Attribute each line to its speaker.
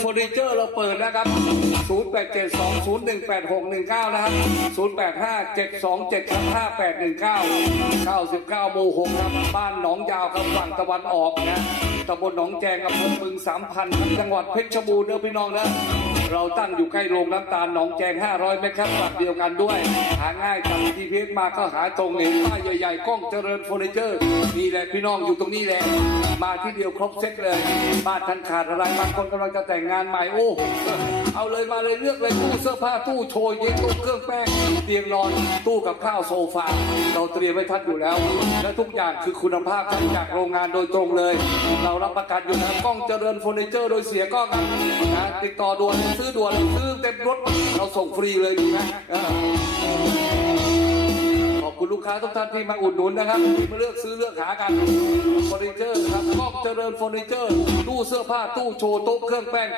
Speaker 1: เฟอร์นิเจอร์เราเปิดนะครับ 0872018619 นะครับ 0857275819 99หมู่6ครับ บ้านหนองยาวครับฝั่งตะวันออกนะตำบลหนองแจงอำเภอบึงสามพันครับจังหวัดเพชรบูรณ์เด้อพี่น้องนะเราตั้งอยู่ใกล้โรงน้ำตาลหนองแจง 500 เมตรครับฝั่งเดียวกันด้วย หาง่ายจับ GPS มาก็หาตรงเห็นป้ายใหญ่ๆกล้องเจริญเฟอร์นิเจอร์นี่แหละพี่น้องอยู่ตรงนี้แหละมาที่เดียวครบเซ็ตเลยบ้านท่านขาดอะไรบางคนกำลังจะแต่งงานใหม่โอ้เอาเลยมาเลยเลือกเลยตู้เสื้อผ้าตู้โชยเย็นตู้เครื่องแป้งเตียงนอนตู้กับข้าวโซฟา เราเตรียมไว้ท่านอยู่แล้ว และทุกอย่างคือคุณภาพทั้งจากโรงงานโดยตรงเลย เรารับประกันอยู่นะกล้องเจริญเฟอร์นิเจอร์โดยเสียกล้องครับนะติดต่อด่วนซื้อด่วนซื้อเต็มรถเราส่งฟรีเลยนะ ค้าทุกท่านที่มาอุดหนุนนะครับที่มาเลือกซื้อเลือกหากันเฟอร์นิเจอร์ครับกล้องเจริญเฟอร์นิเจอร์ตู้เสื้อผ้าตู้โชว์โต๊ะเครื่องแป้ง